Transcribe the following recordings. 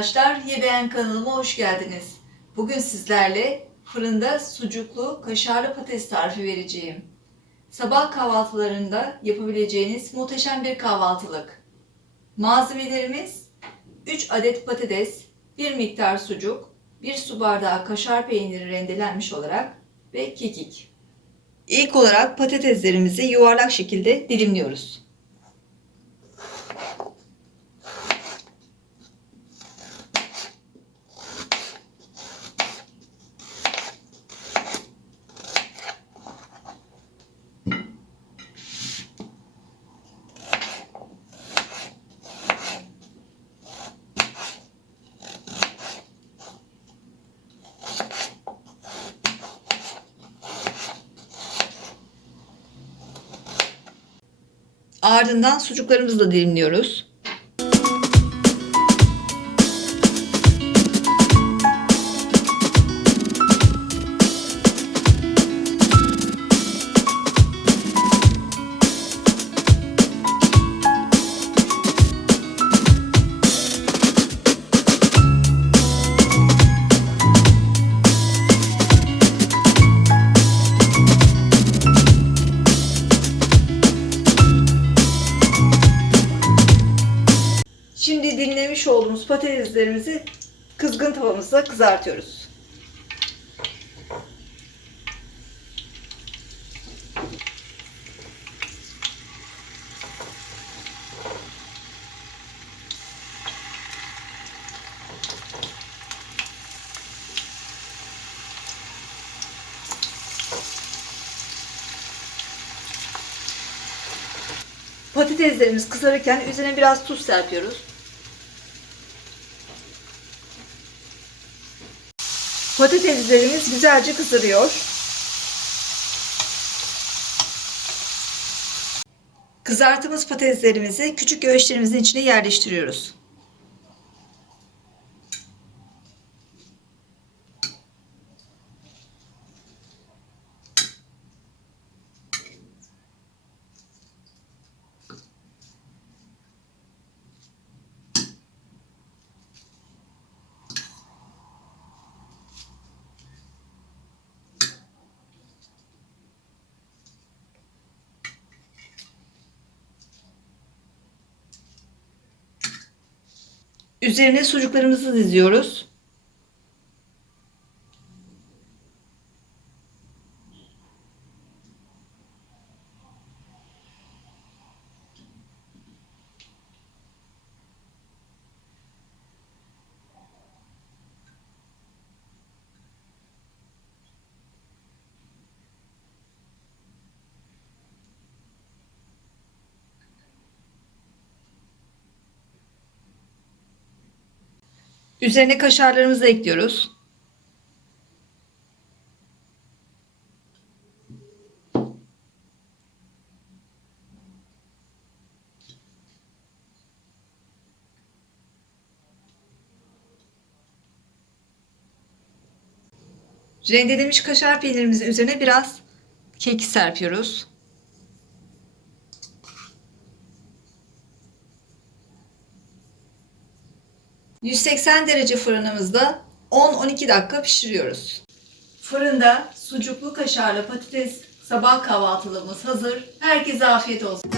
Beğen kanalıma hoş geldiniz. Bugün sizlerle fırında sucuklu kaşarlı patates tarifi vereceğim. Sabah kahvaltılarında yapabileceğiniz muhteşem bir kahvaltılık. Malzemelerimiz 3 adet patates, 1 miktar sucuk, 1 su bardağı kaşar peyniri rendelenmiş olarak ve kekik. İlk olarak patateslerimizi yuvarlak şekilde dilimliyoruz. Ardından sucuklarımızı da dilimliyoruz. Dinlemiş olduğumuz patateslerimizi kızgın tavamızda kızartıyoruz. Patateslerimiz kızarırken üzerine biraz tuz serpiyoruz. Patateslerimiz güzelce kızarıyor. Kızarttığımız patateslerimizi küçük göğüslerimizin içine yerleştiriyoruz. Üzerine sucuklarımızı diziyoruz. Üzerine kaşarlarımızı ekliyoruz. Rendelemiş kaşar peynirimizin üzerine biraz kek serpiyoruz. 180 derece fırınımızda 10-12 dakika pişiriyoruz. Fırında sucuklu kaşarlı patates sabah kahvaltılığımız hazır. Herkese afiyet olsun.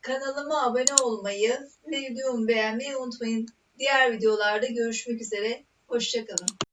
Kanalıma abone olmayı ve videomu beğenmeyi unutmayın. Diğer videolarda görüşmek üzere. Hoşçakalın.